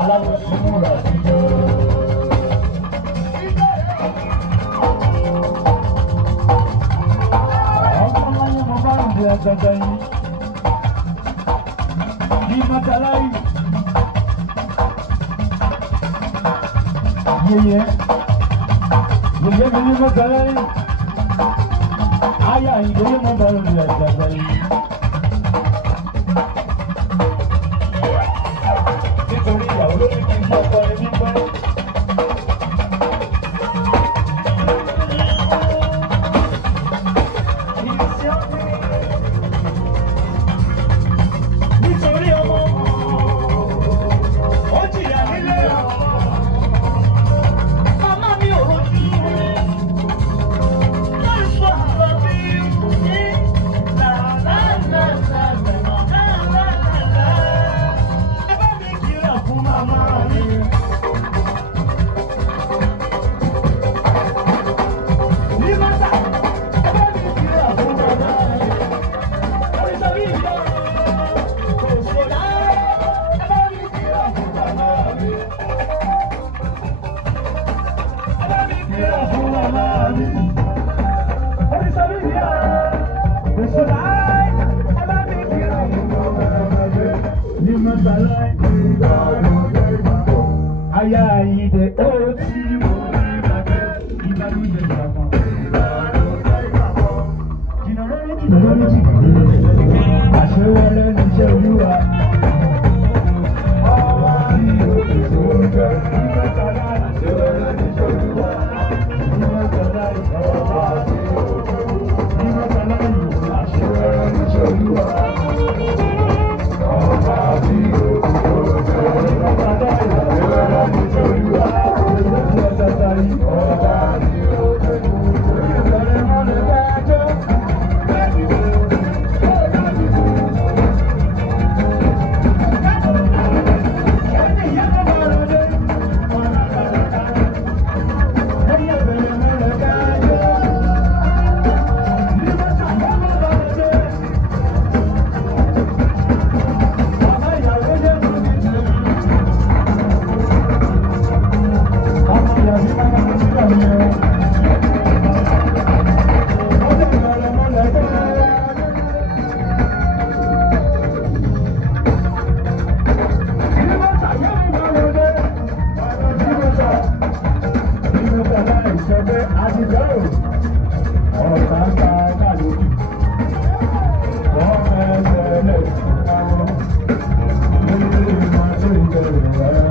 alábòsímúra síjó. ọkọ láyé mo bá ń di ẹgbẹgbẹ yìí bí mọtàlá yìí yẹyẹ mi ní mọtàlá yìí ayé àyìnbó mo bá ń di ẹgbẹgbẹ yìí. nítorí ìyàwó ló ní kí n gbọ́ ọkọ ẹni pẹ́. nítorí ọmọ ó jìyà nílé màmá mi ò rojú láì sọ àlọ́ bí ní làlálàlà. Aya ide oti mo ìbànújẹ́ ìjàpá. Jìnnà lórí àṣewọlé níṣẹ́ Olúwa. Ọba ní òkè tó ń bẹ ìmọ̀tàlá àṣewọlé níṣẹ́ Olúwa. Ìmọ̀tàlá ìjọba ní òkè ìmọ̀tàlá ìjọba àṣewọlé níṣẹ́ Olúwa. Ọba ní òkè tó ń bẹ ìmọ̀tàlá àṣewọlé níṣẹ́ Olúwa. Ìmọ̀tàlá ìjọba ní òkè Thank you.